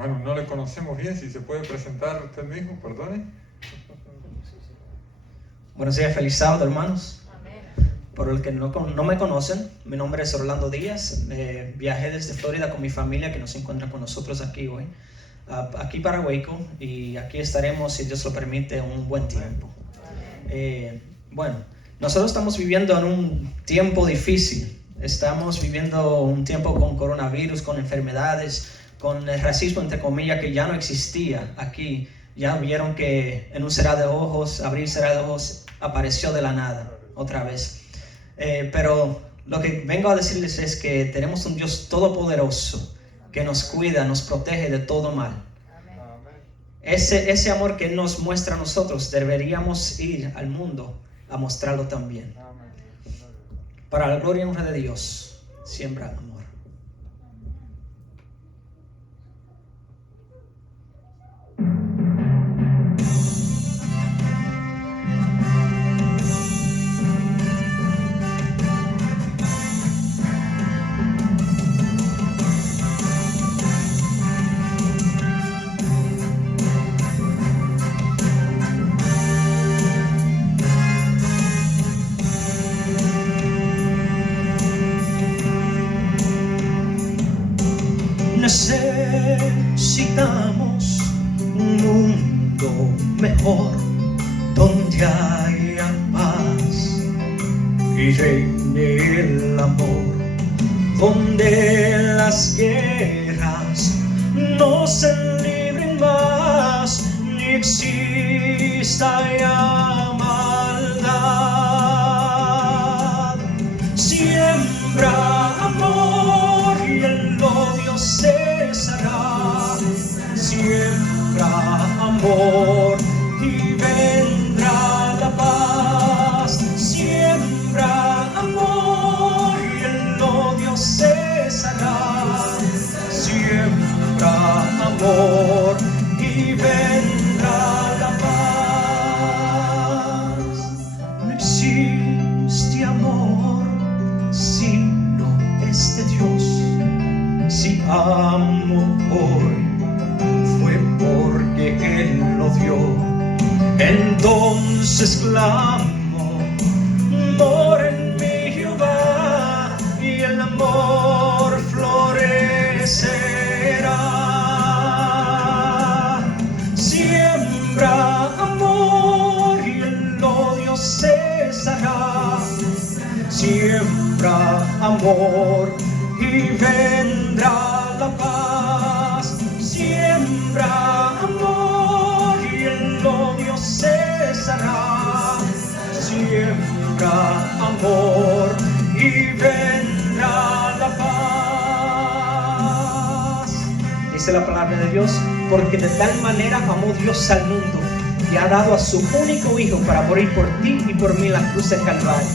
Hermano, no le conocemos bien, si se puede presentar usted mismo, perdone. Buenos días, feliz sábado, hermanos. Por los que no me conocen, mi nombre es Orlando Díaz. Viajé desde Florida con mi familia que nos encuentra con nosotros aquí hoy, aquí para Waco, y aquí estaremos, si Dios lo permite, un buen tiempo. Bueno, nosotros estamos viviendo en un tiempo difícil. Estamos viviendo un tiempo con coronavirus, con enfermedades, con el racismo, entre comillas, que ya no existía aquí. Ya vieron que en un cerrar de ojos, abrir y cerrar de ojos, apareció de la nada otra vez. Pero lo que vengo a decirles es que tenemos un Dios todopoderoso que nos cuida, nos protege de todo mal. Ese amor que nos muestra a nosotros, deberíamos ir al mundo a mostrarlo también. Para la gloria y honra de Dios, siembra amor. Necesitamos un mundo mejor, donde haya paz y reine el amor, donde las guerras no se libren más, ni exista ya maldad. Siembra amor y el odio cesará. Siembra amor y vendrá la paz. Siembra amor y el odio cesará. Siembra amor y vendrá la paz. No existe amor si no es de Dios. Si amo hoy fue porque Él lo dio. Entonces clamo, amor en mi Jehová, y el amor florecerá. Siembra amor y el odio cesará. Siembra amor y vendrá la paz. Siembra amor y el odio cesará. Siembra amor y vendrá la paz. Dice la palabra de Dios: porque de tal manera amó Dios al mundo, y ha dado a su único Hijo para morir por ti y por mí en la cruz del Calvario,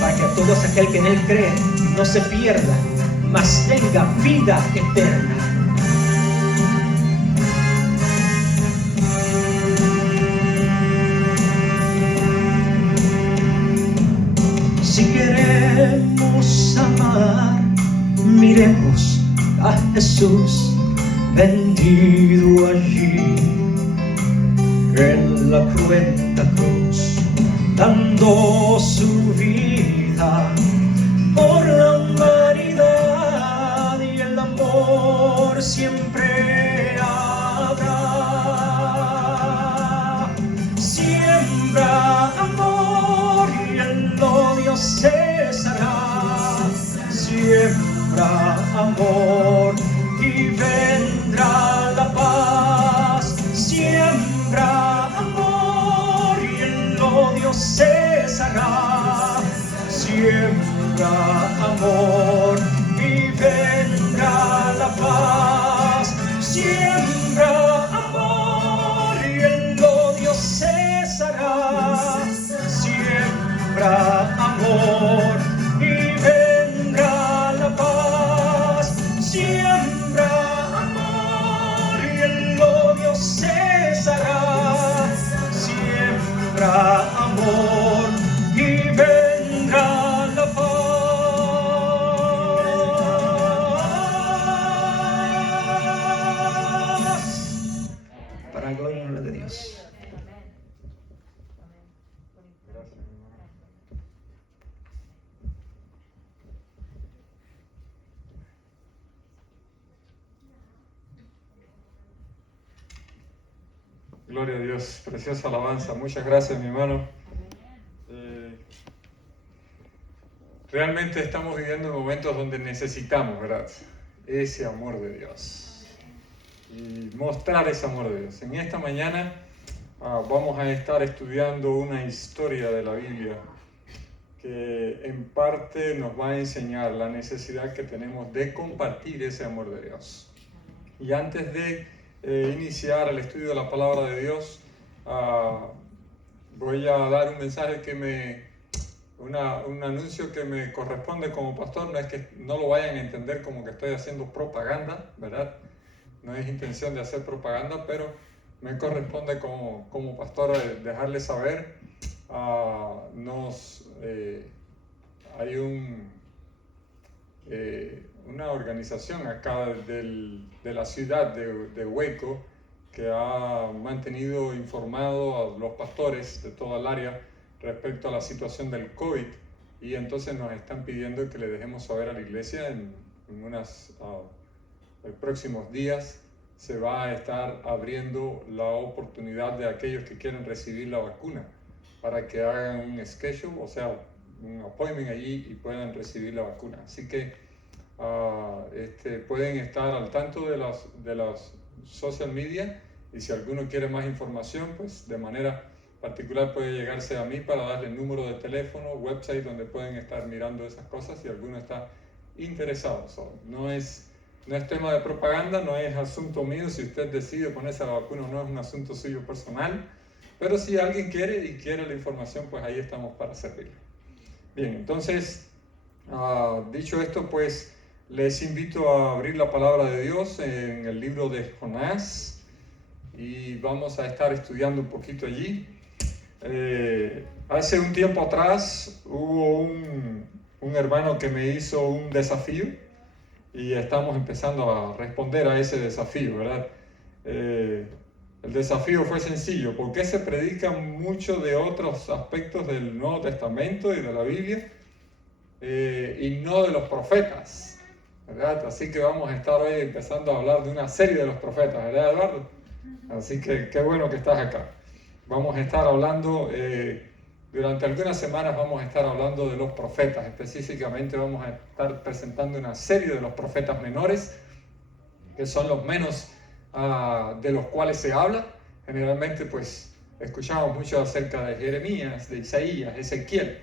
para que a todos aquel que en Él cree no se pierda, mas tenga vida eterna. Si queremos amar, miremos a Jesús vendido allí en la cruenta cruz, dando su vida por la humanidad, y el amor siempre habrá. Siembra amor y el odio cesará. Siembra amor y vendrá la paz. Siembra amor y el odio cesará. Siembra amor y vendrá la paz. Siembra amor y el odio cesará. Siembra amor y vendrá la paz. Siembra amor y el odio cesará. Siembra amor y vendrá la paz. Gloria a Dios, preciosa alabanza. Muchas gracias, mi hermano. Realmente estamos viviendo momentos donde necesitamos, ¿verdad?, ese amor de Dios y mostrar ese amor de Dios. En esta mañana vamos a estar estudiando una historia de la Biblia que en parte nos va a enseñar la necesidad que tenemos de compartir ese amor de Dios. Y antes de iniciar el estudio de la palabra de Dios, voy a dar un mensaje un anuncio que me corresponde como pastor. No es que no lo vayan a entender como que estoy haciendo propaganda, ¿verdad? No es intención de hacer propaganda, pero me corresponde como pastor dejarles saber. Hay una organización acá de la ciudad de Waco que ha mantenido informado a los pastores de toda el área respecto a la situación del COVID, y entonces nos están pidiendo que le dejemos saber a la iglesia en próximos días. Se va a estar abriendo la oportunidad de aquellos que quieren recibir la vacuna para que hagan un schedule, o sea, un appointment allí y puedan recibir la vacuna. Así que pueden estar al tanto de las social media, y si alguno quiere más información, pues de manera particular puede llegarse a mí para darle el número de teléfono, website donde pueden estar mirando esas cosas si alguno está interesado. No es tema de propaganda, no es asunto mío si usted decide ponerse la vacuna o no, es un asunto suyo personal, pero si alguien quiere la información, pues ahí estamos para servirle. Bien, entonces, dicho esto, pues les invito a abrir la palabra de Dios en el libro de Jonás y vamos a estar estudiando un poquito allí. Hace un tiempo atrás hubo un hermano que me hizo un desafío y estamos empezando a responder a ese desafío, ¿verdad? El desafío fue sencillo: ¿por qué se predican mucho de otros aspectos del Nuevo Testamento y de la Biblia y no de los profetas? ¿Verdad? Así que vamos a estar hoy empezando a hablar de una serie de los profetas, ¿verdad, Eduardo? Así que qué bueno que estás acá. Vamos a estar hablando, durante algunas semanas vamos a estar hablando de los profetas. Específicamente vamos a estar presentando una serie de los profetas menores, que son los menos de los cuales se habla. Generalmente pues escuchamos mucho acerca de Jeremías, de Isaías, Ezequiel,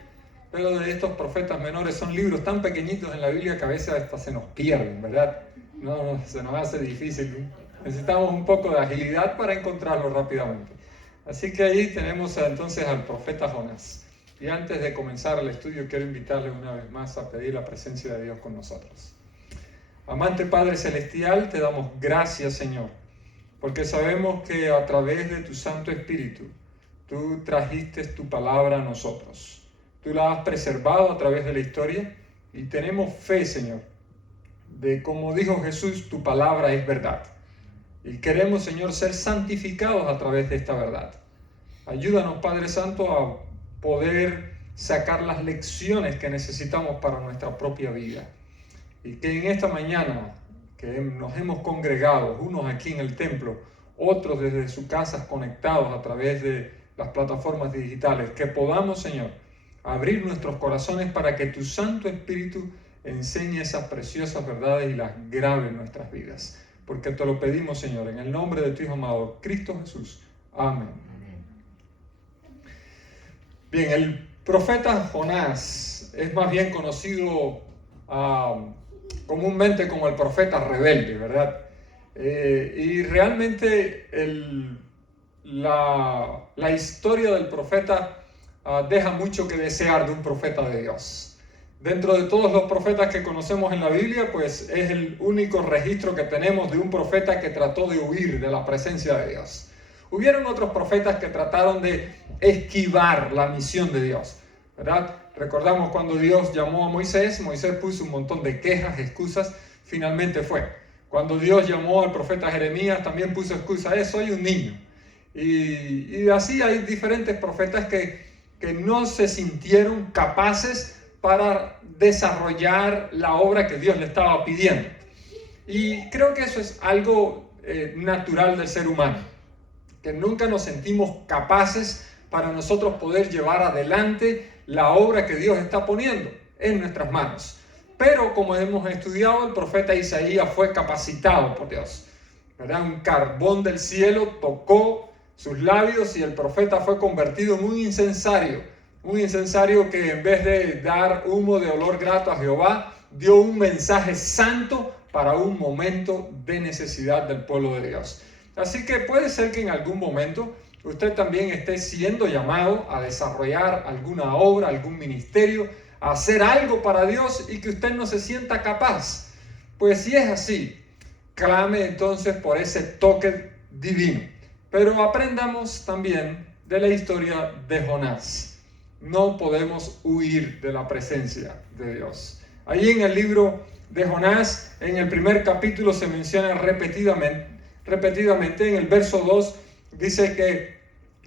pero de estos profetas menores son libros tan pequeñitos en la Biblia que a veces hasta se nos pierden, ¿verdad? No, se nos hace difícil. Necesitamos un poco de agilidad para encontrarlos rápidamente. Así que ahí tenemos entonces al profeta Jonás. Y antes de comenzar el estudio, quiero invitarles una vez más a pedir la presencia de Dios con nosotros. Amante Padre Celestial, te damos gracias, Señor, porque sabemos que a través de tu Santo Espíritu, tú trajiste tu palabra a nosotros. Tú la has preservado a través de la historia y tenemos fe, Señor, de como dijo Jesús, tu palabra es verdad. Y queremos, Señor, ser santificados a través de esta verdad. Ayúdanos, Padre Santo, a poder sacar las lecciones que necesitamos para nuestra propia vida. Y que en esta mañana que nos hemos congregado, unos aquí en el templo, otros desde sus casas conectados a través de las plataformas digitales, que podamos, Señor, abrir nuestros corazones para que tu Santo Espíritu enseñe esas preciosas verdades y las grabe en nuestras vidas. Porque te lo pedimos, Señor, en el nombre de tu Hijo amado, Cristo Jesús. Amén. Bien, el profeta Jonás es más bien conocido comúnmente como el profeta rebelde, ¿verdad? Y realmente la historia del profeta deja mucho que desear de un profeta de Dios. Dentro de todos los profetas que conocemos en la Biblia, pues es el único registro que tenemos de un profeta que trató de huir de la presencia de Dios. Hubieron otros profetas que trataron de esquivar la misión de Dios, ¿verdad? Recordamos cuando Dios llamó a Moisés, Moisés puso un montón de quejas, excusas, finalmente fue. Cuando Dios llamó al profeta Jeremías, también puso excusa, soy un niño. Y así hay diferentes profetas que no se sintieron capaces para desarrollar la obra que Dios le estaba pidiendo. Y creo que eso es algo natural del ser humano, que nunca nos sentimos capaces para nosotros poder llevar adelante la obra que Dios está poniendo en nuestras manos. Pero como hemos estudiado, el profeta Isaías fue capacitado por Dios, ¿verdad? Un carbón del cielo tocó sus labios y el profeta fue convertido en un incensario que en vez de dar humo de olor grato a Jehová, dio un mensaje santo para un momento de necesidad del pueblo de Dios. Así que puede ser que en algún momento usted también esté siendo llamado a desarrollar alguna obra, algún ministerio, a hacer algo para Dios y que usted no se sienta capaz. Pues si es así, clame entonces por ese toque divino. Pero aprendamos también de la historia de Jonás. No podemos huir de la presencia de Dios. Allí en el libro de Jonás, en el primer capítulo se menciona repetidamente en el verso 2, dice que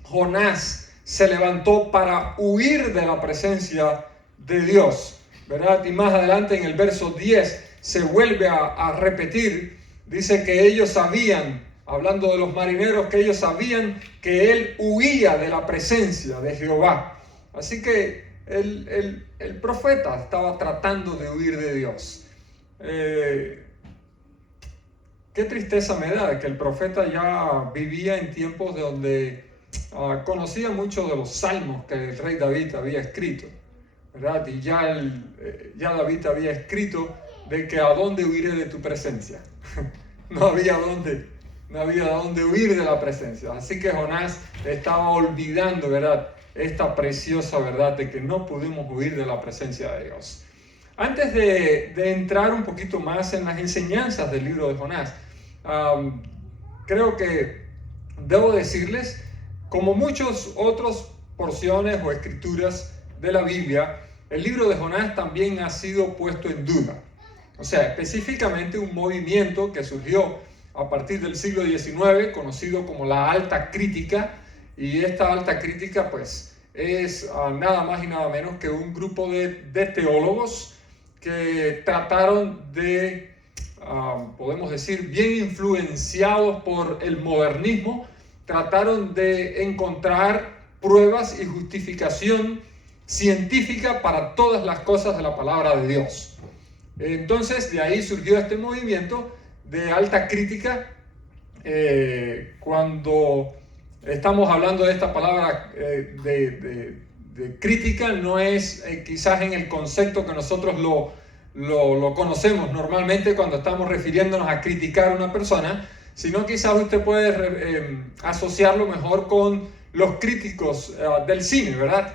Jonás se levantó para huir de la presencia de Dios, ¿verdad? Y más adelante en el verso 10 se vuelve a repetir, dice que ellos sabían, hablando de los marineros, que ellos sabían que él huía de la presencia de Jehová. Así que el profeta estaba tratando de huir de Dios. Qué tristeza me da que el profeta ya vivía en tiempos donde conocía mucho de los salmos que el rey David había escrito, ¿verdad? Y ya David había escrito de que a dónde huiré de tu presencia. No había dónde huir de la presencia. Así que Jonás estaba olvidando, ¿verdad?, esta preciosa verdad de que no podemos huir de la presencia de Dios. Antes de entrar un poquito más en las enseñanzas del libro de Jonás, creo que debo decirles, como muchas otras porciones o escrituras de la Biblia, el libro de Jonás también ha sido puesto en duda. O sea, específicamente un movimiento que surgió a partir del siglo XIX, conocido como la Alta Crítica, y esta Alta Crítica pues es nada más y nada menos que un grupo de teólogos que trataron de, podemos decir, bien influenciados por el modernismo, trataron de encontrar pruebas y justificación científica para todas las cosas de la palabra de Dios. Entonces de ahí surgió este movimiento de alta crítica. Cuando estamos hablando de esta palabra de crítica, no es quizás en el concepto que nosotros lo conocemos normalmente cuando estamos refiriéndonos a criticar a una persona, sino quizás usted puede asociarlo mejor con los críticos del cine, ¿verdad?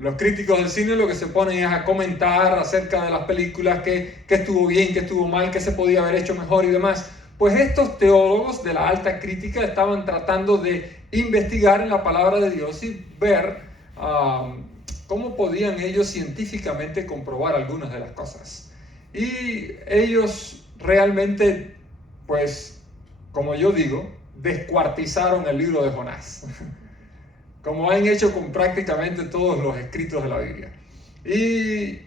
Los críticos del cine lo que se ponen es a comentar acerca de las películas, que estuvo bien, que estuvo mal, que se podía haber hecho mejor y demás. Pues estos teólogos de la alta crítica estaban tratando de investigar en la palabra de Dios y ver cómo podían ellos científicamente comprobar algunas de las cosas. Y ellos realmente, pues, como yo digo, descuartizaron el libro de Jonás, como han hecho con prácticamente todos los escritos de la Biblia. Y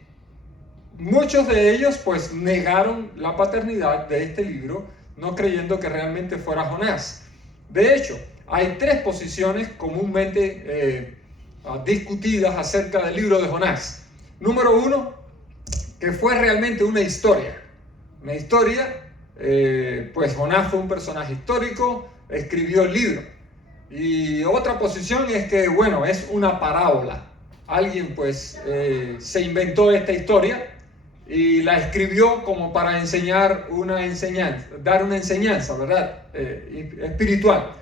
muchos de ellos pues negaron la paternidad de este libro, no creyendo que realmente fuera Jonás. De hecho, hay tres posiciones comúnmente discutidas acerca del libro de Jonás. Número uno, que fue realmente una historia. Una historia, pues Jonás fue un personaje histórico, escribió el libro. Y otra posición es que, bueno, es una parábola. Alguien pues se inventó esta historia y la escribió como para enseñar una enseñanza, dar una enseñanza, ¿verdad? Espiritual.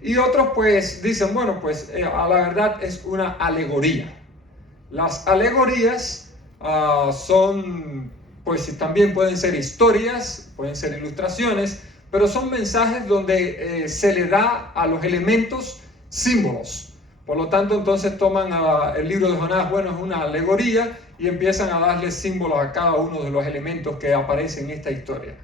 Y otros pues dicen, bueno, pues a la verdad es una alegoría. Las alegorías son, pues también pueden ser historias, pueden ser ilustraciones, pero son mensajes donde se le da a los elementos símbolos. Por lo tanto, entonces toman el libro de Jonás, bueno, es una alegoría, y empiezan a darle símbolos a cada uno de los elementos que aparecen en esta historia.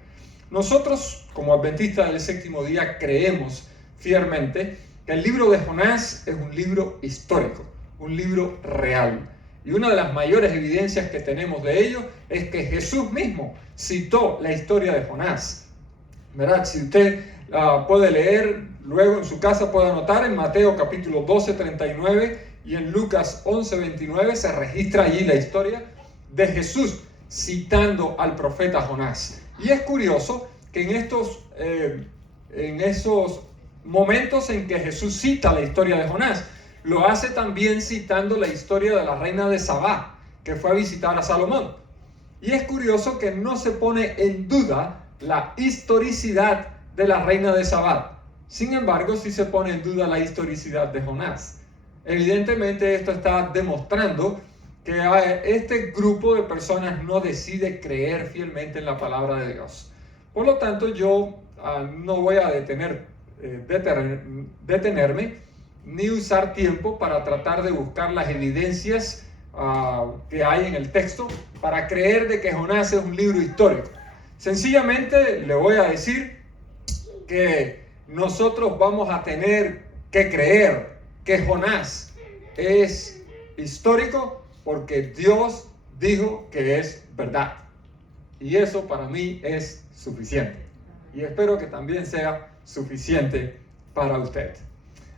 Nosotros, como adventistas del séptimo día, creemos fielmente que el libro de Jonás es un libro histórico, un libro real. Y una de las mayores evidencias que tenemos de ello es que Jesús mismo citó la historia de Jonás, ¿verdad? Si usted puede leer luego en su casa, puede anotar en Mateo capítulo 12, 39 y en Lucas 11, 29 se registra allí la historia de Jesús citando al profeta Jonás. Y es curioso que en esos momentos en que Jesús cita la historia de Jonás, lo hace también citando la historia de la reina de Sabá, que fue a visitar a Salomón. Y es curioso que no se pone en duda la historicidad de la reina de Sabá. Sin embargo, sí se pone en duda la historicidad de Jonás. Evidentemente esto está demostrando que este grupo de personas no decide creer fielmente en la palabra de Dios. Por lo tanto, yo no voy a detenerme ni usar tiempo para tratar de buscar las evidencias que hay en el texto para creer de que Jonás es un libro histórico. Sencillamente le voy a decir que nosotros vamos a tener que creer que Jonás es histórico porque Dios dijo que es verdad. Y eso para mí es suficiente. Y espero que también sea suficiente para usted.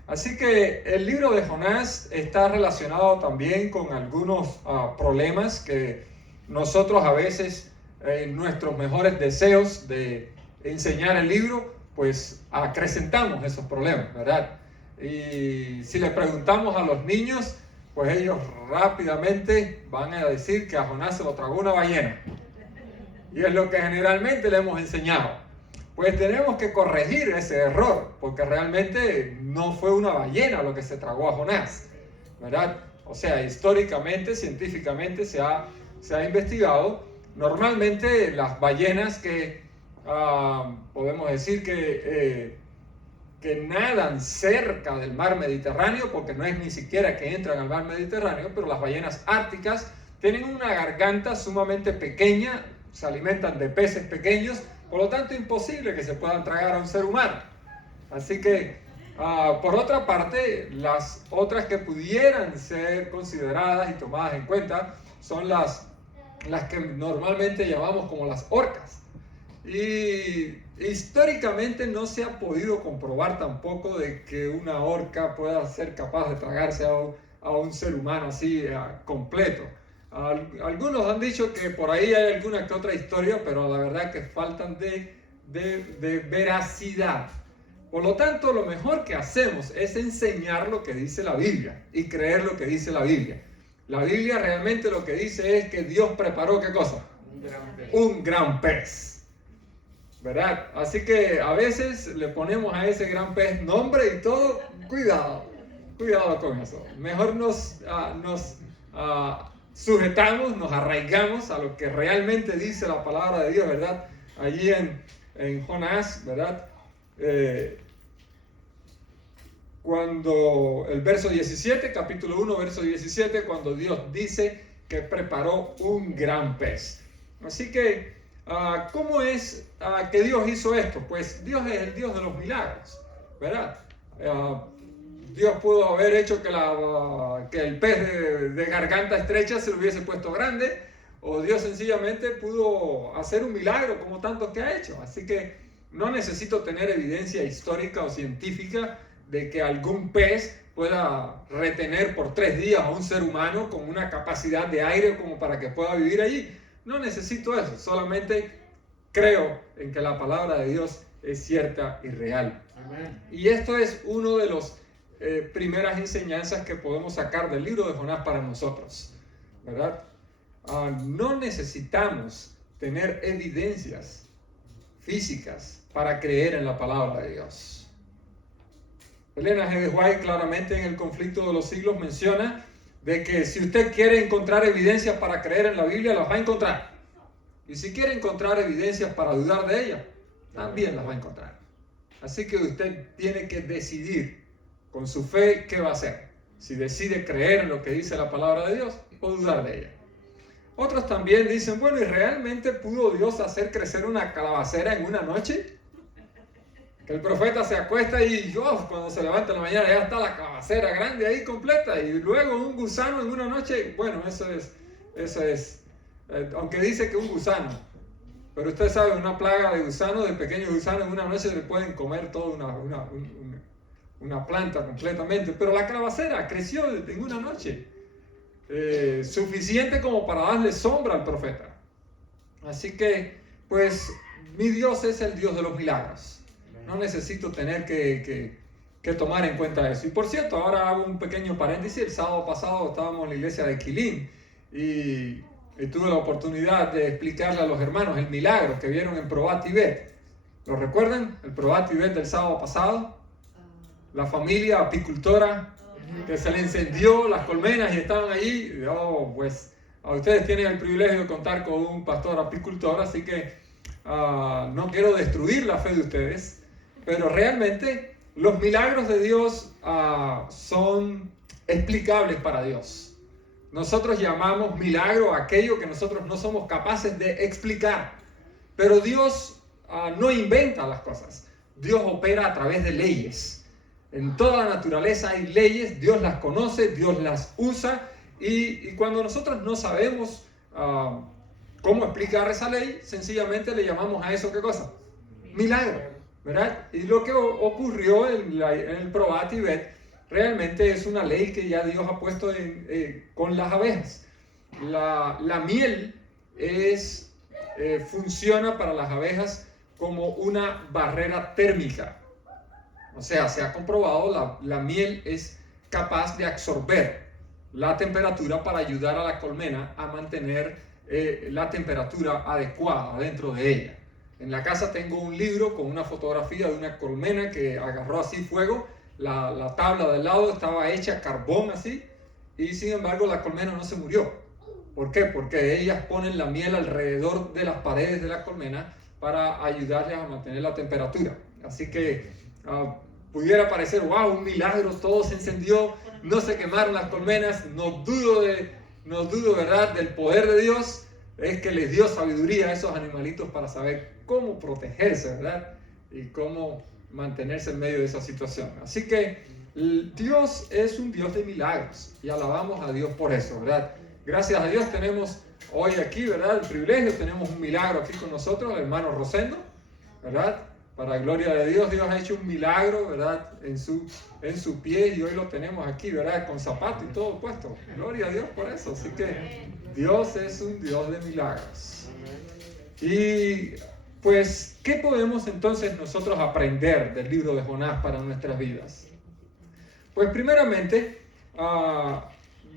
Así que el libro de Jonás está relacionado también con algunos problemas que nosotros a veces en nuestros mejores deseos de enseñar el libro, pues acrecentamos esos problemas, ¿verdad? Y si le preguntamos a los niños, pues ellos rápidamente van a decir que a Jonás se lo tragó una ballena. Y es lo que generalmente le hemos enseñado. Pues tenemos que corregir ese error, porque realmente no fue una ballena lo que se tragó a Jonás, ¿verdad? O sea, históricamente, científicamente se ha investigado. Normalmente las ballenas que podemos decir que nadan cerca del mar Mediterráneo, porque no es ni siquiera que entran al mar Mediterráneo, pero las ballenas árticas tienen una garganta sumamente pequeña, se alimentan de peces pequeños, por lo tanto imposible que se puedan tragar a un ser humano. Así que, por otra parte, las otras que pudieran ser consideradas y tomadas en cuenta son las que normalmente llamamos como las orcas. Y históricamente no se ha podido comprobar tampoco de que una orca pueda ser capaz de tragarse a un ser humano así completo. Algunos han dicho que por ahí hay alguna que otra historia, pero la verdad que faltan de veracidad. Por lo tanto, lo mejor que hacemos es enseñar lo que dice la Biblia y creer lo que dice la Biblia. La Biblia realmente lo que dice es que Dios preparó, ¿qué cosa? Un gran pez. ¿Verdad? Así que a veces le ponemos a ese gran pez nombre y todo. Cuidado con eso. Mejor nos sujetamos, nos arraigamos a lo que realmente dice la palabra de Dios, ¿verdad? Allí en Jonás, ¿verdad? Cuando el verso 17, capítulo 1, verso 17, cuando Dios dice que preparó un gran pez. Así que, ¿cómo es que Dios hizo esto? Pues Dios es el Dios de los milagros, ¿verdad? Dios pudo haber hecho que el pez de garganta estrecha se lo hubiese puesto grande, o Dios sencillamente pudo hacer un milagro como tantos que ha hecho. Así que no necesito tener evidencia histórica o científica de que algún pez pueda retener por 3 días a un ser humano con una capacidad de aire como para que pueda vivir allí. No necesito eso, solamente creo en que la palabra de Dios es cierta y real. Amén. Y esto es uno de los primeras enseñanzas que podemos sacar del libro de Jonás para nosotros, ¿verdad? No necesitamos tener evidencias físicas para creer en la palabra de Dios. Elena G. White claramente en El conflicto de los siglos menciona de que si usted quiere encontrar evidencias para creer en la Biblia, las va a encontrar. Y si quiere encontrar evidencias para dudar de ella, también las va a encontrar. Así que usted tiene que decidir con su fe qué va a hacer. Si decide creer en lo que dice la palabra de Dios o dudar de ella. Otros también dicen, bueno, ¿y realmente pudo Dios hacer crecer una calabacera en una noche? Que el profeta se acuesta y cuando se levanta en la mañana ya está la calabacera grande ahí completa, y luego un gusano en una noche. Bueno, eso es aunque dice que un gusano, Pero usted sabe, una plaga de gusanos, de pequeños gusanos, en una noche se le pueden comer toda una planta completamente. Pero la calabacera creció en una noche, suficiente como para darle sombra al profeta. Así que, pues, mi Dios es el Dios de los milagros. No necesito tener que tomar en cuenta eso. Y por cierto, ahora hago un pequeño paréntesis. El sábado pasado estábamos en la iglesia de Quilín y tuve la oportunidad de explicarle a los hermanos el milagro que vieron en Probat Tibet. ¿Lo recuerdan? El Probat Tibet del sábado pasado. La familia apicultora que se le encendió las colmenas y estaban allí. Oh, pues a ustedes tienen el privilegio de contar con un pastor apicultor, así que no quiero destruir la fe de ustedes, pero realmente los milagros de Dios son explicables para Dios. Nosotros llamamos milagro a aquello que nosotros no somos capaces de explicar, pero Dios no inventa las cosas. Dios opera a través de leyes. En toda la naturaleza hay leyes, Dios las conoce, Dios las usa, y cuando nosotros no sabemos cómo explicar esa ley, sencillamente le llamamos a eso, ¿qué cosa? Milagro, ¿verdad? Y lo que ocurrió en el Probat Tibet realmente es una ley que ya Dios ha puesto con las abejas. La miel funciona para las abejas como una barrera térmica. O sea, se ha comprobado la miel es capaz de absorber la temperatura para ayudar a la colmena a mantener la temperatura adecuada dentro de ella. En la casa tengo un libro con una fotografía de una colmena que agarró así fuego. La tabla del lado estaba hecha carbón así, y sin embargo la colmena no se murió. ¿Por qué? Porque ellas ponen la miel alrededor de las paredes de la colmena para ayudarles a mantener la temperatura. Así que pudiera parecer, wow, un milagro, todo se encendió, no se quemaron las colmenas. No dudo, ¿verdad?, del poder de Dios. Es que les dio sabiduría a esos animalitos para saber cómo protegerse, ¿verdad? Y cómo mantenerse en medio de esa situación. Así que Dios es un Dios de milagros y alabamos a Dios por eso, ¿verdad? Gracias a Dios tenemos hoy aquí, ¿verdad?, el privilegio, tenemos un milagro aquí con nosotros, el hermano Rosendo, ¿verdad? Para gloria de Dios, Dios ha hecho un milagro, ¿verdad?, en su pie, y hoy lo tenemos aquí, ¿verdad?, con zapato y todo puesto. Gloria a Dios por eso. Así que Dios es un Dios de milagros. Y pues, ¿qué podemos entonces nosotros aprender del libro de Jonás para nuestras vidas? Pues primeramente,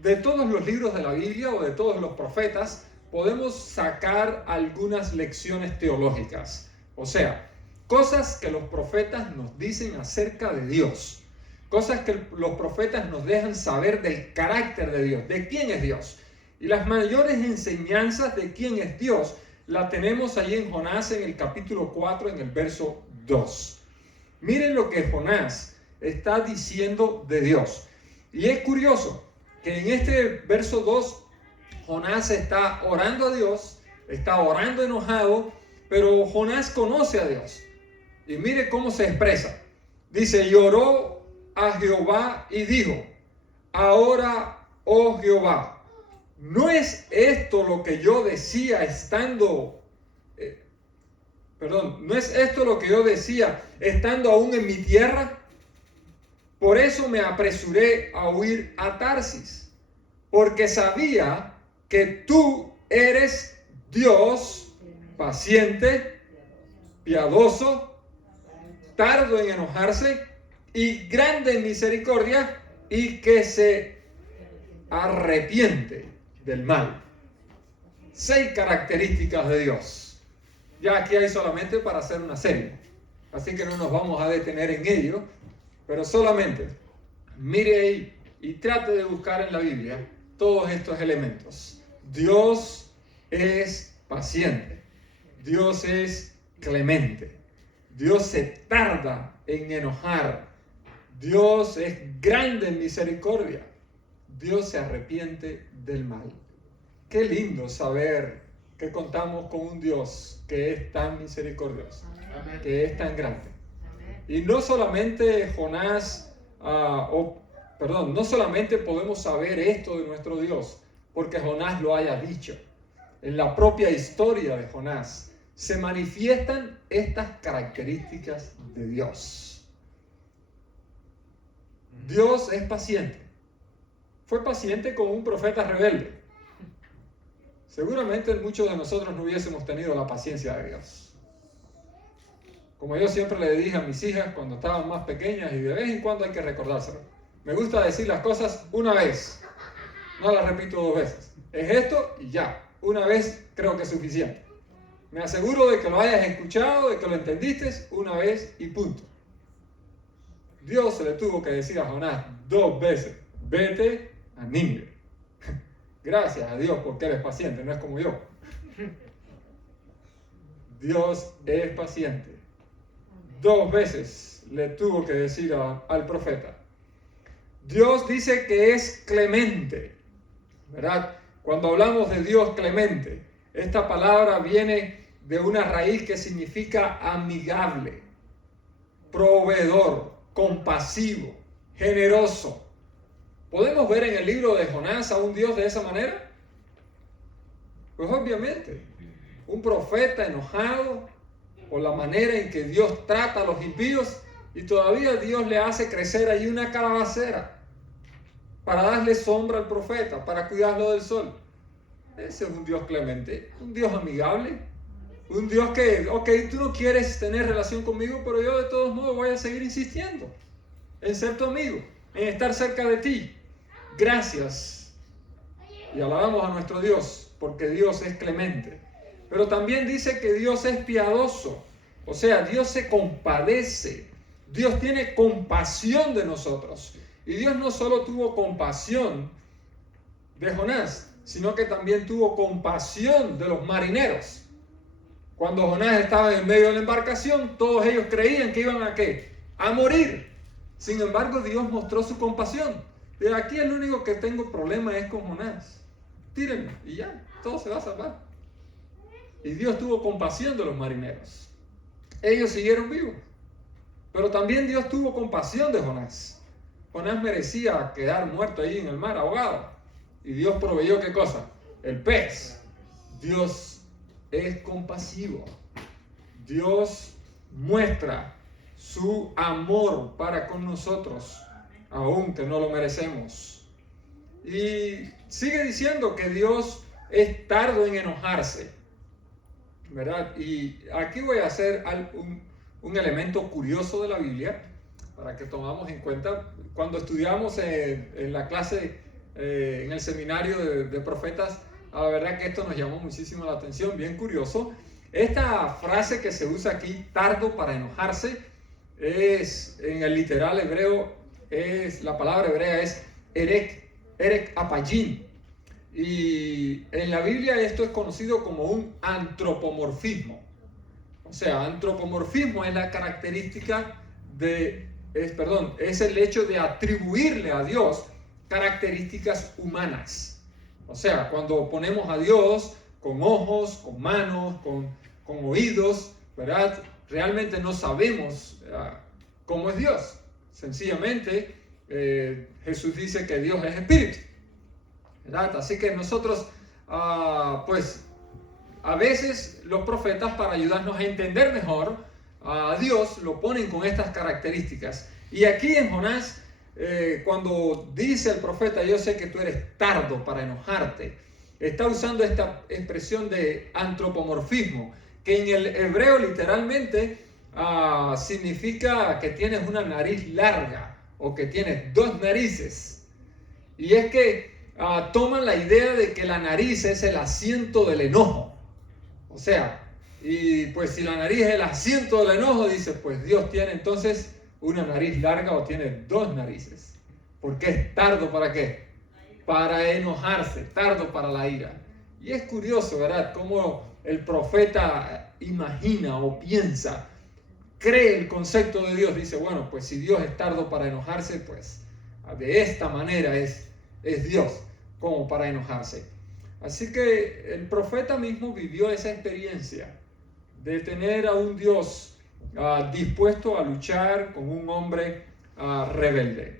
de todos los libros de la Biblia o de todos los profetas, podemos sacar algunas lecciones teológicas. O sea, cosas que los profetas nos dicen acerca de Dios. Cosas que los profetas nos dejan saber del carácter de Dios, de quién es Dios. Y las mayores enseñanzas de quién es Dios la tenemos allí en Jonás en el capítulo 4, en el verso 2. Miren lo que Jonás está diciendo de Dios. Y es curioso que en este verso 2, Jonás está orando a Dios, está orando enojado, pero Jonás conoce a Dios. Y mire cómo se expresa. Dice, lloró a Jehová y dijo, ahora, oh Jehová, ¿no es esto lo que yo decía estando aún en mi tierra? Por eso me apresuré a huir a Tarsis, porque sabía que tú eres Dios paciente, piadoso, tardo en enojarse y grande en misericordia, y que se arrepiente del mal. 6 características de Dios. Ya aquí hay solamente para hacer una serie, así que no nos vamos a detener en ello, pero solamente mire ahí y trate de buscar en la Biblia todos estos elementos. Dios es paciente, Dios es clemente, Dios se tarda en enojar, Dios es grande en misericordia, Dios se arrepiente del mal. Qué lindo saber que contamos con un Dios que es tan misericordioso, Amén, que es tan grande. Amén. Y no solamente no solamente podemos saber esto de nuestro Dios porque Jonás lo haya dicho. En la propia historia de Jonás se manifiestan estas características de Dios. Dios es paciente. Fue paciente con un profeta rebelde. Seguramente muchos de nosotros no hubiésemos tenido la paciencia de Dios. Como yo siempre le dije a mis hijas cuando estaban más pequeñas, y de vez en cuando hay que recordárselo. Me gusta decir las cosas una vez, no las repito 2 veces. Es esto y ya. Una vez creo que es suficiente. Me aseguro de que lo hayas escuchado, de que lo entendiste una vez y punto. Dios se le tuvo que decir a Jonás 2 veces, vete a Nínive. Gracias a Dios porque eres paciente, no es como yo. Dios es paciente. 2 veces le tuvo que decir al profeta. Dios dice que es clemente, ¿verdad? Cuando hablamos de Dios clemente, esta palabra viene de una raíz que significa amigable, proveedor, compasivo, generoso. ¿Podemos ver en el libro de Jonás a un Dios de esa manera? Pues obviamente, un profeta enojado por la manera en que Dios trata a los impíos, y todavía Dios le hace crecer ahí una calabacera para darle sombra al profeta, para cuidarlo del sol. Ese es un Dios clemente, un Dios amigable, un Dios que, ok, tú no quieres tener relación conmigo, pero yo de todos modos voy a seguir insistiendo en ser tu amigo, en estar cerca de ti. Gracias. Y alabamos a nuestro Dios, porque Dios es clemente. Pero también dice que Dios es piadoso, o sea, Dios se compadece, Dios tiene compasión de nosotros. Y Dios no solo tuvo compasión de Jonás, sino que también tuvo compasión de los marineros. Cuando Jonás estaba en medio de la embarcación, todos ellos creían que iban ¿a qué? A morir. Sin embargo, Dios mostró su compasión. De aquí el único que tengo problema es con Jonás. Tírenlo y ya, todo se va a salvar. Y Dios tuvo compasión de los marineros. Ellos siguieron vivos. Pero también Dios tuvo compasión de Jonás. Jonás merecía quedar muerto ahí en el mar, ahogado. Y Dios proveyó ¿qué cosa? El pez. Dios es compasivo. Dios muestra su amor para con nosotros, aunque no lo merecemos. Y sigue diciendo que Dios es tardo en enojarse, ¿verdad? Y aquí voy a hacer un elemento curioso de la Biblia para que tomamos en cuenta. Cuando estudiamos en la clase, en el seminario de profetas, la verdad que esto nos llamó muchísimo la atención, bien curioso. Esta frase que se usa aquí, tardo para enojarse, es en el literal hebreo, la palabra hebrea es erek apayín. Y en la Biblia esto es conocido como un antropomorfismo. O sea, antropomorfismo es la característica es el hecho de atribuirle a Dios características humanas. O sea, cuando ponemos a Dios con ojos, con manos, con oídos, ¿verdad? Realmente no sabemos cómo es Dios. Sencillamente, Jesús dice que Dios es espíritu, ¿verdad? Así que nosotros, pues, a veces los profetas, para ayudarnos a entender mejor a Dios, lo ponen con estas características. Y aquí en Jonás, cuando dice el profeta, yo sé que tú eres tardo para enojarte, está usando esta expresión de antropomorfismo, que en el hebreo literalmente significa que tienes una nariz larga o que tienes 2 narices. Y es que toman la idea de que la nariz es el asiento del enojo. O sea, y pues si la nariz es el asiento del enojo, dice, pues Dios tiene entonces una nariz larga o tiene 2 narices. Porque es tardo ¿para qué? Para enojarse, tardo para la ira. Y es curioso, ¿verdad? Cómo el profeta imagina o piensa, cree el concepto de Dios. Dice, bueno, pues si Dios es tardo para enojarse, pues de esta manera es Dios como para enojarse. Así que el profeta mismo vivió esa experiencia de tener a un Dios dispuesto a luchar con un hombre rebelde.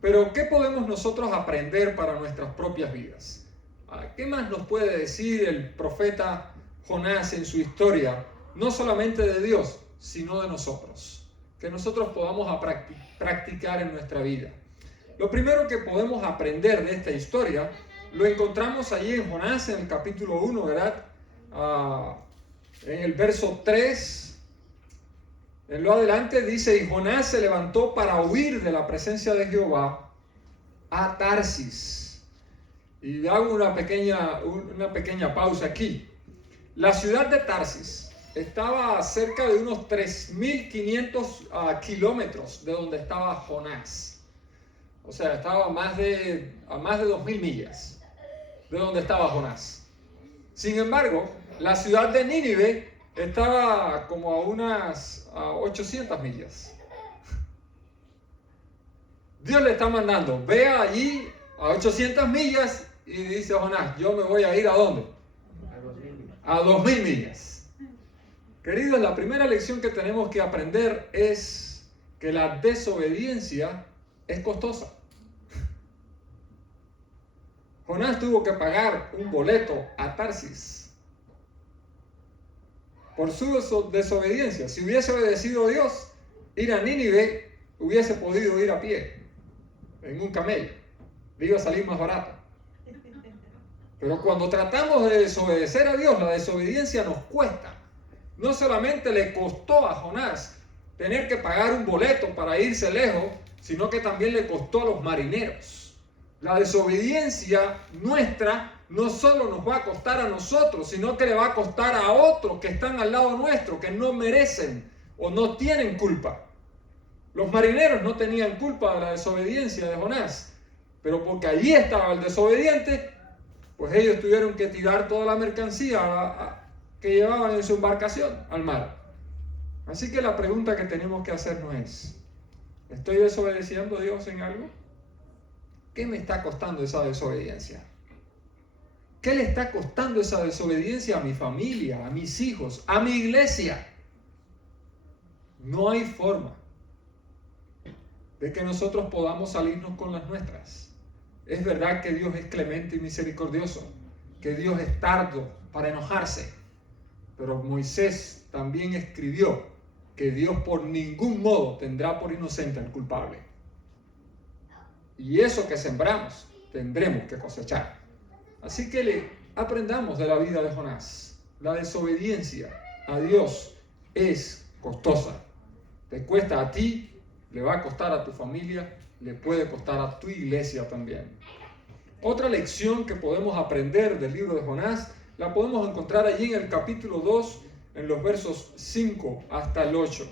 Pero ¿qué podemos nosotros aprender para nuestras propias vidas? ¿Qué más nos puede decir el profeta Jonás en su historia, no solamente de Dios, sino de nosotros, que nosotros podamos practicar en nuestra vida. Lo primero que podemos aprender de esta historia lo encontramos allí en Jonás, en el capítulo 1, ¿verdad? En el verso 3, en lo adelante dice: y Jonás se levantó para huir de la presencia de Jehová a Tarsis. Y hago una pequeña pausa aquí. La ciudad de Tarsis estaba a cerca de unos 3.500 kilómetros de donde estaba Jonás. O sea, estaba a más de 2.000 millas de donde estaba Jonás. Sin embargo, la ciudad de Nínive estaba como a unas 800 millas. Dios le está mandando: ve allí a 800 millas, y dice Jonás: yo me voy a ir ¿a dónde? A 2.000 millas. Queridos, la primera lección que tenemos que aprender es que la desobediencia es costosa. Jonás tuvo que pagar un boleto a Tarsis por su desobediencia. Si hubiese obedecido a Dios, ir a Nínive hubiese podido ir a pie, en un camello. Le iba a salir más barato. Pero cuando tratamos de desobedecer a Dios, la desobediencia nos cuesta. No solamente le costó a Jonás tener que pagar un boleto para irse lejos, sino que también le costó a los marineros. La desobediencia nuestra no solo nos va a costar a nosotros, sino que le va a costar a otros que están al lado nuestro, que no merecen o no tienen culpa. Los marineros no tenían culpa de la desobediencia de Jonás, pero porque allí estaba el desobediente, pues ellos tuvieron que tirar toda la mercancía que llevaban en su embarcación al mar. Así que la pregunta que tenemos que hacernos es: ¿estoy desobedeciendo a Dios en algo? ¿Qué me está costando esa desobediencia? ¿Qué le está costando esa desobediencia a mi familia, a mis hijos, a mi iglesia? No hay forma de que nosotros podamos salirnos con las nuestras. Es verdad que Dios es clemente y misericordioso, que Dios es tardo para enojarse, pero Moisés también escribió que Dios por ningún modo tendrá por inocente al culpable. Y eso que sembramos, tendremos que cosechar. Así que aprendamos de la vida de Jonás. La desobediencia a Dios es costosa. Te cuesta a ti, le va a costar a tu familia, le puede costar a tu iglesia también. Otra lección que podemos aprender del libro de Jonás la podemos encontrar allí en el capítulo 2, en los versos 5 hasta el 8.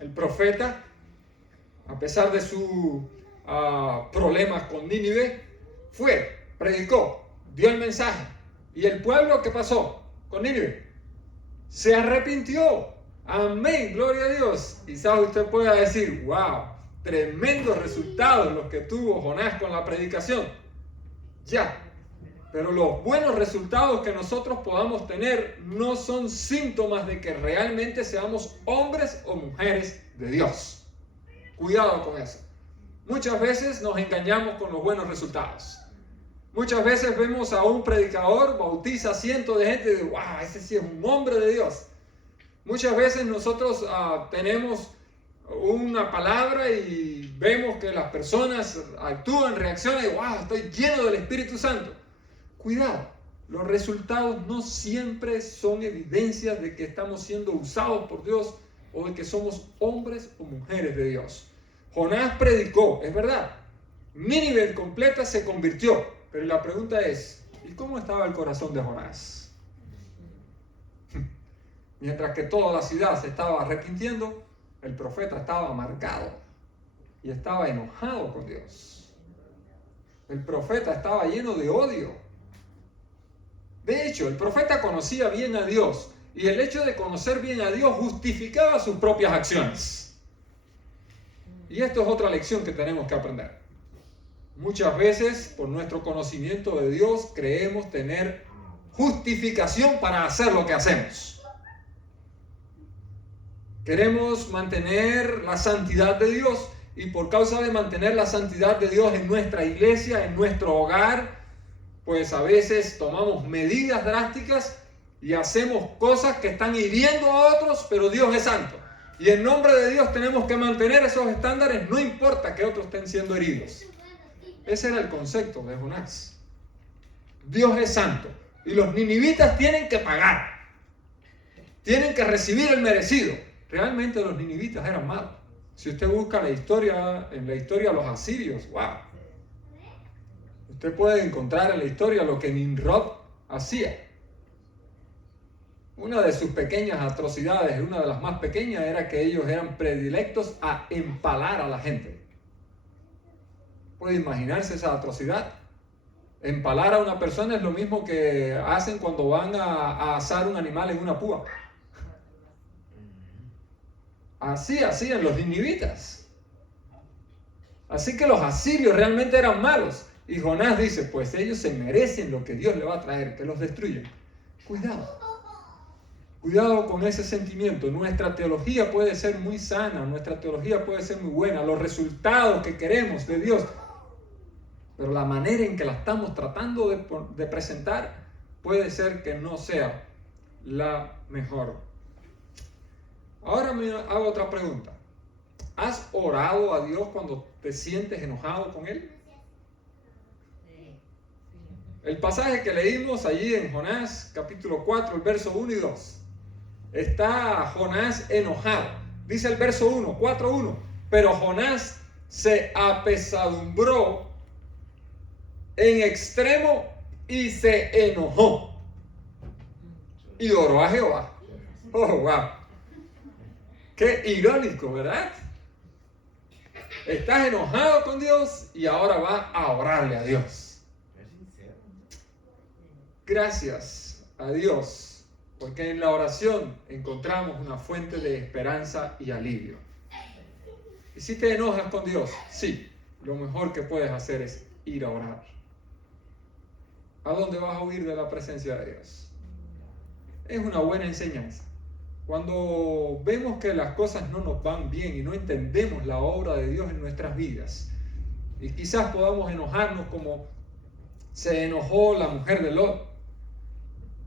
El profeta, a pesar de sus problemas con Nínive, predicó, dio el mensaje. ¿Y el pueblo qué pasó con Nínive? Se arrepintió. Amén, gloria a Dios. Quizás usted pueda decir: wow, tremendos resultados los que tuvo Jonás con la predicación. Ya, pero los buenos resultados que nosotros podamos tener no son síntomas de que realmente seamos hombres o mujeres de Dios. Cuidado con eso. Muchas veces nos engañamos con los buenos resultados. Muchas veces vemos a un predicador, bautiza a cientos de gente y dice: wow, ese sí es un hombre de Dios. Muchas veces nosotros tenemos una palabra y vemos que las personas actúan, reaccionan y wow, estoy lleno del Espíritu Santo. Cuidado, los resultados no siempre son evidencias de que estamos siendo usados por Dios o de que somos hombres o mujeres de Dios. Jonás predicó, es verdad. Nínive completa se convirtió, pero la pregunta es: ¿y cómo estaba el corazón de Jonás? Mientras que toda la ciudad se estaba arrepintiendo, el profeta estaba amargado y estaba enojado con Dios. El profeta estaba lleno de odio. De hecho, el profeta conocía bien a Dios, y el hecho de conocer bien a Dios justificaba sus propias acciones. Y esto es otra lección que tenemos que aprender. Muchas veces, por nuestro conocimiento de Dios, creemos tener justificación para hacer lo que hacemos. Queremos mantener la santidad de Dios, y por causa de mantener la santidad de Dios en nuestra iglesia, en nuestro hogar, pues a veces tomamos medidas drásticas y hacemos cosas que están hiriendo a otros, pero Dios es santo. Y en nombre de Dios tenemos que mantener esos estándares, no importa que otros estén siendo heridos. Ese era el concepto de Jonás. Dios es santo y los ninivitas tienen que pagar. Tienen que recibir el merecido. Realmente los ninivitas eran malos. Si usted busca en la historia los asirios, wow. Usted puede encontrar en la historia lo que Nimrod hacía. Una de sus pequeñas atrocidades, una de las más pequeñas, era que ellos eran predilectos a empalar a la gente. ¿Puede imaginarse esa atrocidad? Empalar a una persona es lo mismo que hacen cuando van a asar un animal en una púa. Así hacían los ninivitas. Así que los asirios realmente eran malos. Y Jonás dice, pues ellos se merecen lo que Dios le va a traer, que los destruyan. Cuidado. Cuidado con ese sentimiento. Nuestra teología puede ser muy sana, nuestra teología puede ser muy buena, los resultados que queremos de Dios, pero la manera en que la estamos tratando de presentar puede ser que no sea la mejor. Ahora me hago otra pregunta. ¿Has orado a Dios cuando te sientes enojado con Él? El pasaje que leímos allí en Jonás, capítulo 4, el verso 1 y 2. Está Jonás enojado. Dice el verso 1, 4:1. Pero Jonás se apesadumbró en extremo y se enojó. Y oró a Jehová. Oh, wow. Qué irónico, ¿verdad? Estás enojado con Dios y ahora vas a orarle a Dios. Gracias a Dios. Porque en la oración encontramos una fuente de esperanza y alivio. Y si te enojas con Dios, sí, lo mejor que puedes hacer es ir a orar. ¿A dónde vas a huir de la presencia de Dios? Es una buena enseñanza. Cuando vemos que las cosas no nos van bien y no entendemos la obra de Dios en nuestras vidas, y quizás podamos enojarnos como se enojó la mujer de Lot,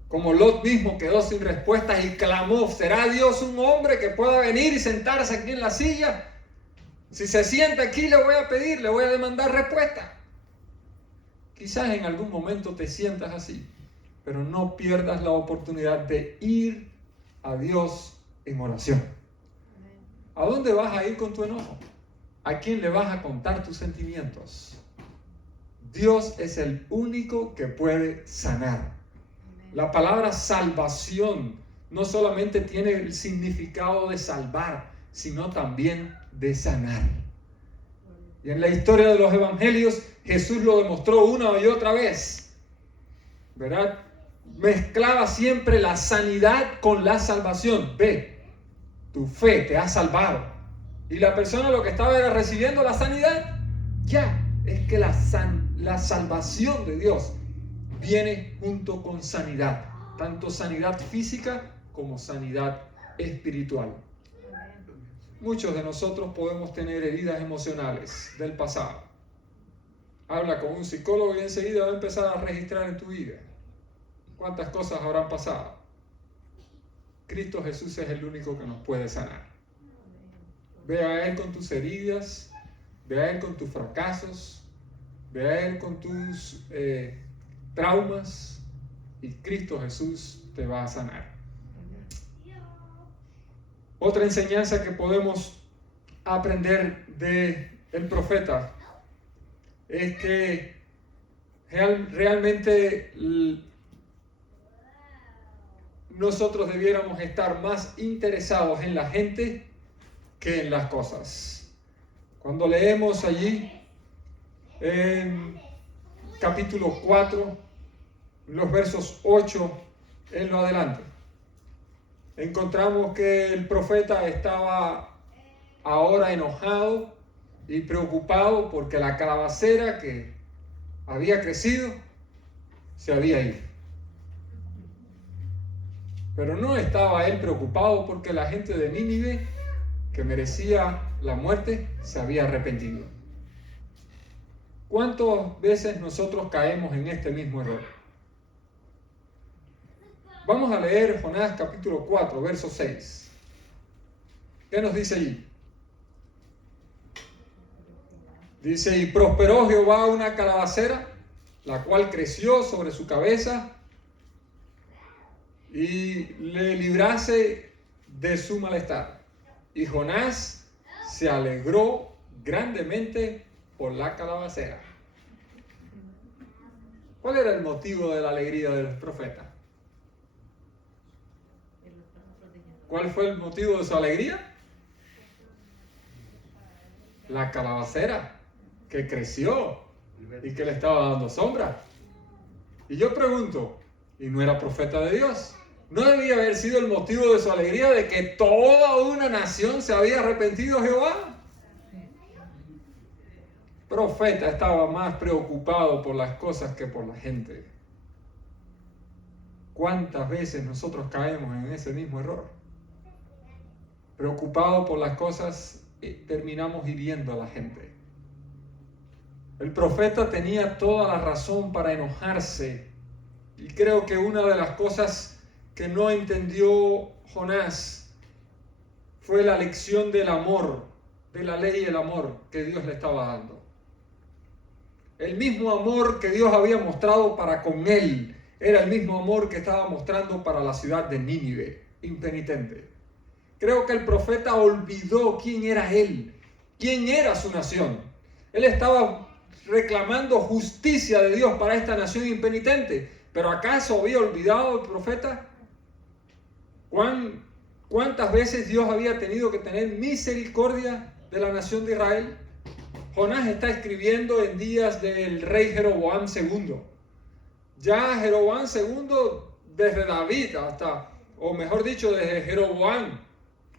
como Lot mismo quedó sin respuestas y clamó, ¿será Dios un hombre que pueda venir y sentarse aquí en la silla? Si se sienta aquí le voy a pedir, le voy a demandar respuesta. Quizás en algún momento te sientas así, pero no pierdas la oportunidad de ir a Dios en oración. ¿A dónde vas a ir con tu enojo? ¿A quién le vas a contar tus sentimientos? Dios es el único que puede sanar. La palabra salvación no solamente tiene el significado de salvar, sino también de sanar. Y en la historia de los evangelios, Jesús lo demostró una y otra vez, ¿verdad? Mezclaba siempre la sanidad con la salvación. Ve, tu fe te ha salvado. Y la persona lo que estaba era recibiendo la sanidad. Ya, es que la salvación de Dios viene junto con sanidad, tanto sanidad física como sanidad espiritual. Muchos de nosotros podemos tener heridas emocionales del pasado. Habla con un psicólogo y enseguida va a empezar a registrar en tu vida cuántas cosas habrán pasado. Cristo Jesús es el único que nos puede sanar. Ve a Él con tus heridas, ve a Él con tus fracasos, ve a Él con tus traumas, y Cristo Jesús te va a sanar. Otra enseñanza que podemos aprender del profeta es que realmente nosotros debiéramos estar más interesados en la gente que en las cosas. Cuando leemos allí en capítulo 4, los versos 8 en lo adelante, encontramos que el profeta estaba ahora enojado y preocupado porque la calabacera que había crecido se había ido. Pero no estaba él preocupado porque la gente de Nínive, que merecía la muerte, se había arrepentido. ¿Cuántas veces nosotros caemos en este mismo error? Vamos a leer Jonás capítulo 4, verso 6. ¿Qué nos dice allí? Dice, y prosperó Jehová una calabacera, la cual creció sobre su cabeza y le librase de su malestar. Y Jonás se alegró grandemente por la calabacera. ¿Cuál era el motivo de la alegría del profeta? ¿Cuál fue el motivo de su alegría? La calabacera que creció y que le estaba dando sombra. Y yo pregunto, ¿y no era profeta de Dios? ¿No debía haber sido el motivo de su alegría de que toda una nación se había arrepentido de Jehová? Profeta estaba más preocupado por las cosas que por la gente. ¿Cuántas veces nosotros caemos en ese mismo error? Preocupados por las cosas, terminamos hiriendo a la gente. El profeta tenía toda la razón para enojarse. Y creo que una de las cosas que no entendió Jonás fue la lección del amor, de la ley y el amor que Dios le estaba dando. El mismo amor que Dios había mostrado para con él era el mismo amor que estaba mostrando para la ciudad de Nínive, impenitente. Creo que el profeta olvidó quién era él, quién era su nación. Él estaba reclamando justicia de Dios para esta nación impenitente. ¿Pero acaso había olvidado el profeta cuántas veces Dios había tenido que tener misericordia de la nación de Israel? Jonás está escribiendo en días del rey Jeroboam II. Ya Jeroboam II, desde David hasta, o mejor dicho, desde Jeroboam,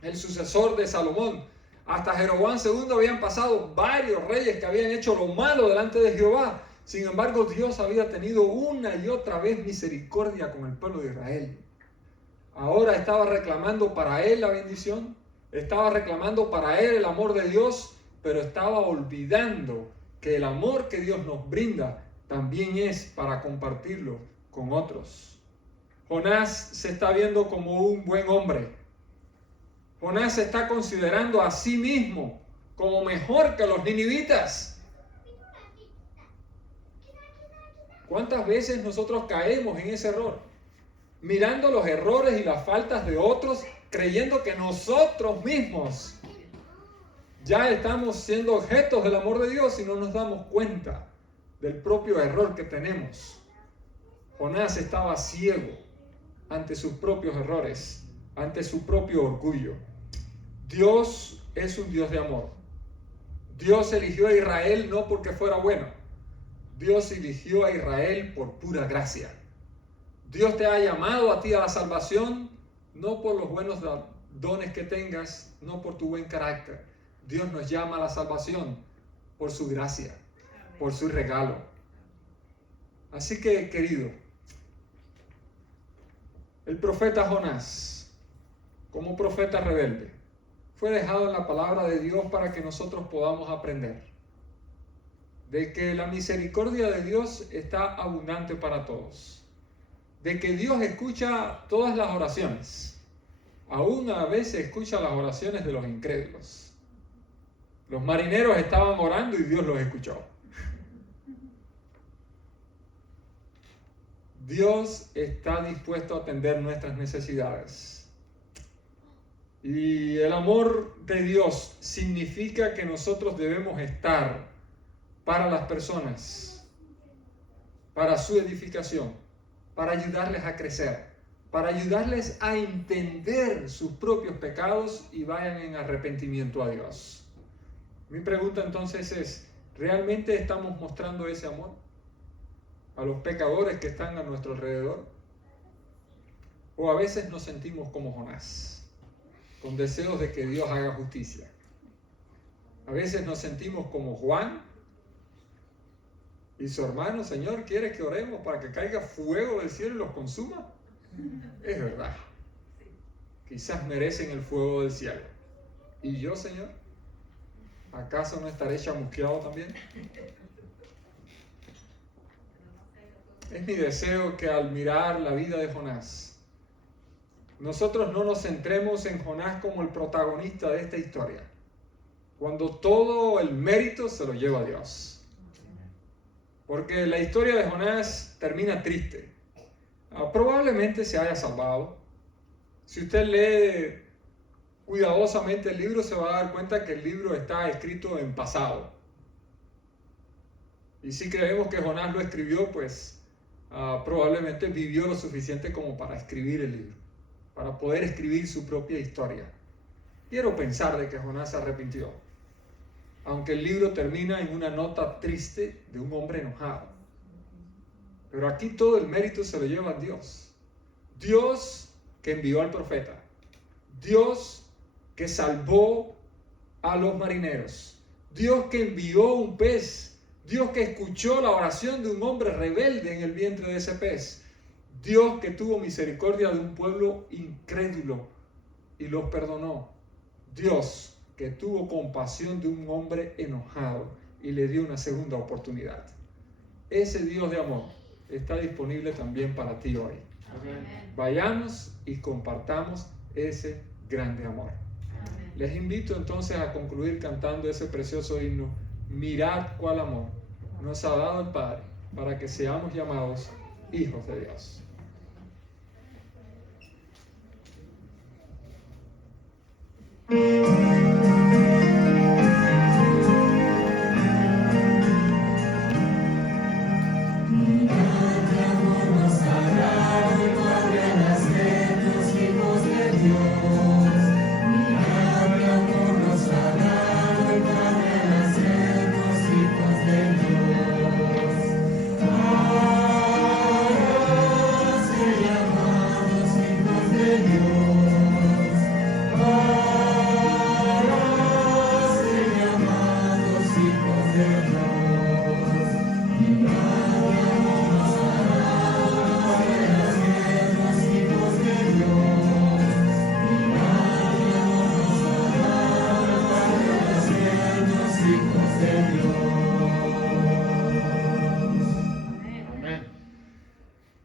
el sucesor de Salomón, hasta Jeroboam II habían pasado varios reyes que habían hecho lo malo delante de Jehová. Sin embargo, Dios había tenido una y otra vez misericordia con el pueblo de Israel. Ahora estaba reclamando para él la bendición, estaba reclamando para él el amor de Dios, pero estaba olvidando que el amor que Dios nos brinda también es para compartirlo con otros. Jonás se está viendo como un buen hombre. Jonás se está considerando a sí mismo como mejor que los ninivitas. ¿Cuántas veces nosotros caemos en ese error? Mirando los errores y las faltas de otros, creyendo que nosotros mismos ya estamos siendo objetos del amor de Dios y no nos damos cuenta del propio error que tenemos. Jonás estaba ciego ante sus propios errores, ante su propio orgullo. Dios es un Dios de amor. Dios eligió a Israel no porque fuera bueno. Dios eligió a Israel por pura gracia. Dios te ha llamado a ti a la salvación no por los buenos dones que tengas, no por tu buen carácter. Dios nos llama a la salvación por su gracia, por su regalo. Así que, querido, el profeta Jonás, como profeta rebelde, fue dejado en la palabra de Dios para que nosotros podamos aprender de que la misericordia de Dios está abundante para todos, de que Dios escucha todas las oraciones, aún a veces escucha las oraciones de los incrédulos. Los marineros estaban orando y Dios los escuchó. Dios está dispuesto a atender nuestras necesidades. Y el amor de Dios significa que nosotros debemos estar para las personas, para su edificación, para ayudarles a crecer, para ayudarles a entender sus propios pecados y vayan en arrepentimiento a Dios. Mi pregunta entonces es, ¿realmente estamos mostrando ese amor a los pecadores que están a nuestro alrededor? ¿O a veces nos sentimos como Jonás, con deseos de que Dios haga justicia? A veces nos sentimos como Juan y su hermano: Señor, ¿quieres que oremos para que caiga fuego del cielo y los consuma? Es verdad. Quizás merecen el fuego del cielo. ¿Y yo, Señor? ¿Acaso no estaré chamusqueado también? Es mi deseo que al mirar la vida de Jonás nosotros no nos centremos en Jonás como el protagonista de esta historia, cuando todo el mérito se lo lleva a Dios. Porque la historia de Jonás termina triste. Probablemente se haya salvado. Si usted lee cuidadosamente el libro, se va a dar cuenta que el libro está escrito en pasado. Y si creemos que Jonás lo escribió, pues probablemente vivió lo suficiente como para escribir el libro, para poder escribir su propia historia. Quiero pensar de que Jonás se arrepintió, aunque el libro termina en una nota triste de un hombre enojado. Pero aquí todo el mérito se lo lleva a Dios. Dios que envió al profeta. Dios que salvó a los marineros. Dios que envió un pez. Dios que escuchó la oración de un hombre rebelde en el vientre de ese pez. Dios que tuvo misericordia de un pueblo incrédulo y los perdonó. Dios que tuvo compasión de un hombre enojado y le dio una segunda oportunidad. Ese Dios de amor está disponible también para ti hoy. Amén. Vayamos y compartamos ese grande amor. Amén. Les invito entonces a concluir cantando ese precioso himno. Mirad cuál amor nos ha dado el Padre para que seamos llamados hijos de Dios.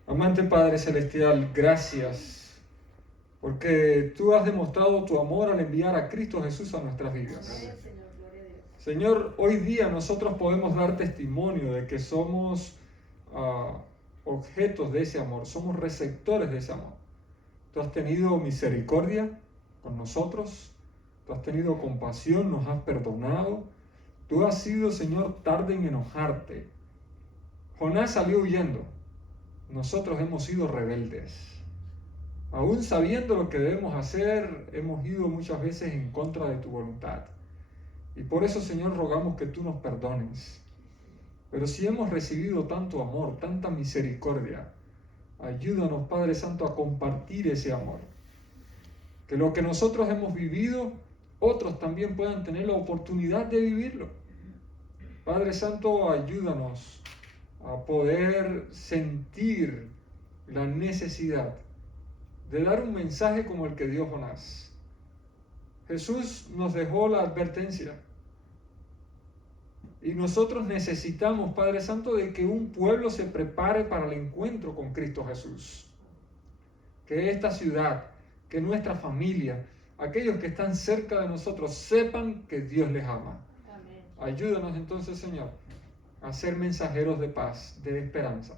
Amante Padre Celestial, gracias, porque tú has demostrado tu amor al enviar a Cristo Jesús a nuestras vidas. Señor, hoy día nosotros podemos dar testimonio de que somos objetos de ese amor, somos receptores de ese amor. Tú has tenido misericordia con nosotros, tú has tenido compasión, nos has perdonado. Tú has sido, Señor, tarde en enojarte. Jonás salió huyendo. Nosotros hemos sido rebeldes. Aún sabiendo lo que debemos hacer, hemos ido muchas veces en contra de tu voluntad. Y por eso, Señor, rogamos que tú nos perdones. Pero si hemos recibido tanto amor, tanta misericordia, ayúdanos, Padre Santo, a compartir ese amor. Que lo que nosotros hemos vivido, otros también puedan tener la oportunidad de vivirlo. Padre Santo, ayúdanos a poder sentir la necesidad de dar un mensaje como el que dio Jonás. Jesús nos dejó la advertencia y nosotros necesitamos, Padre Santo, de que un pueblo se prepare para el encuentro con Cristo Jesús. Que esta ciudad, que nuestra familia, aquellos que están cerca de nosotros sepan que Dios les ama. Amén. Ayúdanos entonces, Señor, a ser mensajeros de paz, de esperanza.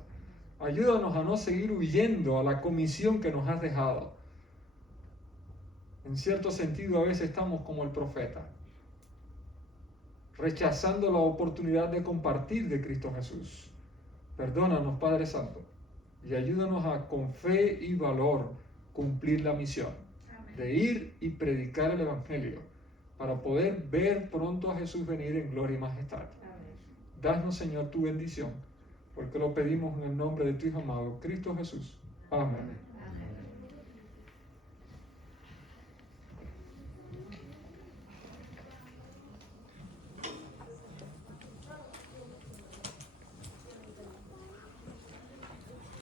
Ayúdanos a no seguir huyendo a la comisión que nos has dejado. En cierto sentido, a veces estamos como el profeta, rechazando la oportunidad de compartir de Cristo Jesús. Perdónanos, Padre Santo, y ayúdanos a, con fe y valor, cumplir la misión. Amén. De ir y predicar el Evangelio, para poder ver pronto a Jesús venir en gloria y majestad. Danos, Señor, tu bendición, porque lo pedimos en el nombre de tu Hijo amado, Cristo Jesús. Amén.